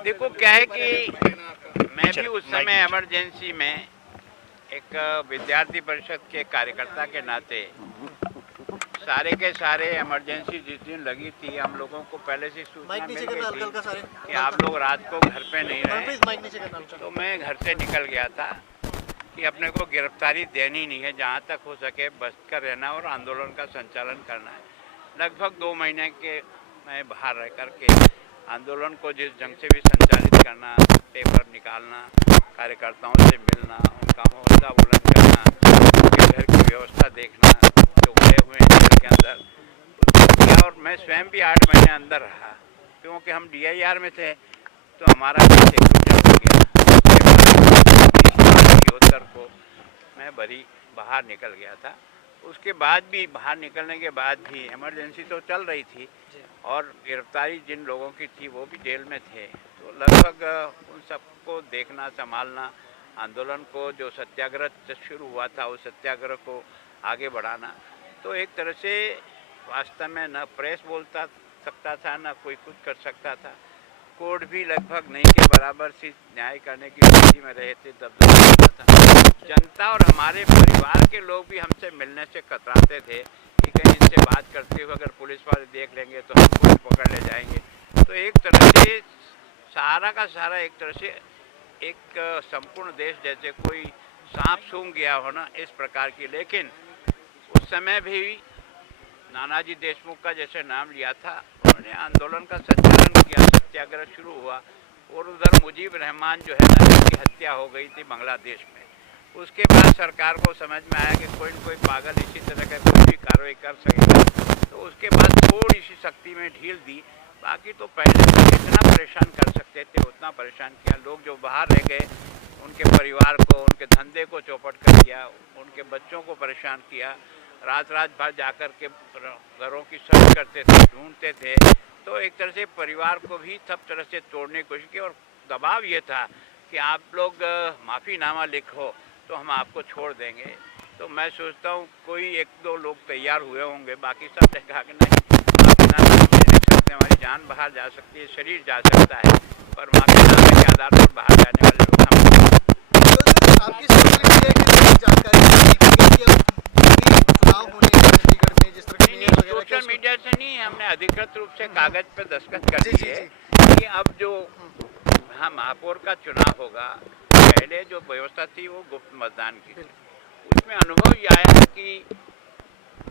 देखो क्या है कि मैं भी उस समय इमरजेंसी में एक विद्यार्थी परिषद के कार्यकर्ता के नाते सारे के सारे इमरजेंसी जिस दिन लगी थी हम लोगों को पहले से सूचना मिल गई थी कि आप लोग रात को घर पे नहीं रहे। तो मैं घर से निकल गया था कि अपने को गिरफ्तारी देनी नहीं है, जहाँ तक हो सके बच कर रहना और आंदोलन का संचालन करना है। लगभग 2 महीने के मैं बाहर रह कर के आंदोलन को जिस ढंग से भी संचालित करना, पेपर निकालना, कार्यकर्ताओं से मिलना, उनका हौसला बुलंद करना, उनके घर की व्यवस्था देखना, जो गए हुए हैं जेल के अंदर उसको किया। और मैं स्वयं भी 8 महीने अंदर रहा, क्योंकि हम DIR में थे तो हमारा भी सिक्योरिटी हो गया। उत्तर को मैं बरी बाहर निकल गया था। उसके बाद भी बाहर निकलने के बाद भी इमरजेंसी तो चल रही थी और गिरफ्तारी जिन लोगों की थी वो भी जेल में थे। तो लगभग उन सबको देखना, संभालना, आंदोलन को जो सत्याग्रह शुरू हुआ था उस सत्याग्रह को आगे बढ़ाना, तो एक तरह से वास्तव में न प्रेस बोलता सकता था, न कोई कुछ कर सकता था। कोर्ट भी लगभग नहीं के बराबर सी न्याय करने की स्थिति में रहे थे, दबदबा था। जनता और हमारे परिवार के लोग भी हमसे मिलने से कतराते थे कि कहीं इनसे बात करते हुए अगर पुलिस वाले देख लेंगे तो हमको भी पकड़ ले जाएंगे। तो एक तरह से सारा का सारा एक तरह से एक संपूर्ण देश जैसे कोई सांप सूंघ गया हो ना, इस प्रकार की। लेकिन उस समय भी नानाजी देशमुख का जैसे नाम लिया था, उन्होंने आंदोलन का संचालन किया, सत्याग्रह शुरू हुआ और उधर मुजीब रहमान जो है ना, जिसकी हत्या हो गई थी बांग्लादेश में। उसके बाद सरकार को समझ में आया कि कोई न कोई पागल इसी तरह का कोई भी कार्रवाई कर सकेगा, तो उसके बाद थोड़ी सी सख्ती में ढील दी। बाकी तो पहले तो जितना परेशान कर सकते थे उतना परेशान किया। लोग जो बाहर रह गए उनके परिवार को, उनके धंधे को चौपट कर दिया, उनके बच्चों को परेशान किया। रात भर जाकर के घरों की सर्च करते थे, ढूंढते थे। तो एक तरह से परिवार को भी सब तरह से तोड़ने की कोशिश की और दबाव ये था कि आप लोग माफ़ीनामा लिखो तो हम आपको छोड़ देंगे। तो मैं सोचता हूँ कोई 1-2 लोग तैयार हुए होंगे, बाकी सब ने कहा कि नहीं, माफ़ीनामा नहीं लिख सकते, हमारी जान बाहर जा सकती है, शरीर जा सकता है, पर माफ़ीनामे के आधार पर बाहर जाने वाले लोग हम। आपकी सोशल मीडिया की जानकारी सोशल मीडिया से नहीं, हमने अधिकृत रूप से कागज पे दस्तखत कर दिए कि अब जो हाँ महापौर का चुनाव होगा, पहले जो व्यवस्था थी वो गुप्त मतदान की थी। उसमें अनुभव ये आया है कि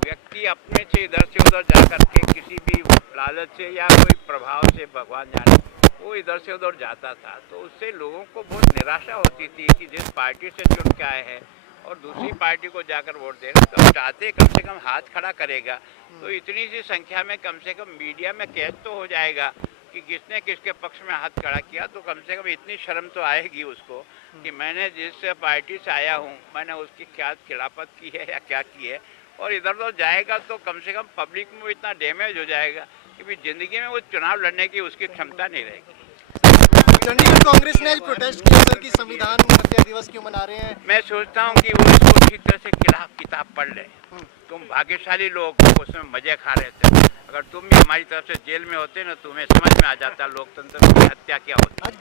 व्यक्ति अपने से इधर से उधर जा कर के किसी भी लालच से या कोई प्रभाव से, भगवान जाने, वो इधर से उधर जाता था। तो उससे लोगों को बहुत निराशा होती थी कि जिस पार्टी से चुन के आए हैं और दूसरी पार्टी को जाकर वोट दे रहे, तो चाहते कम से कम हाथ खड़ा करेगा तो इतनी सी संख्या में कम से कम मीडिया में कैद तो हो जाएगा कि किसने किसके पक्ष में हाथ खड़ा किया। तो कम से कम इतनी शर्म तो आएगी उसको कि मैंने जिस पार्टी से आया हूँ मैंने उसकी क्या खिलाफत की है या क्या की है। और इधर उधर जाएगा तो कम से कम पब्लिक में इतना डैमेज हो जाएगा कि भी जिंदगी में वो चुनाव लड़ने की उसकी क्षमता नहीं रहेगी। चंडीगढ़ कांग्रेस ने प्रोटेस्ट किया सर कि संविधान हत्या दिवस क्यों मना रहे हैं। मैं सोचता हूँ कि वो इसको ठीक तरह से किताब पढ़ ले। तुम भाग्यशाली लोग उसमें मजे खा रहे थे, अगर तुम भी हमारी तरफ से जेल में होते ना तुम्हें समझ में आ जाता लोकतंत्र की हत्या क्या होती है। आज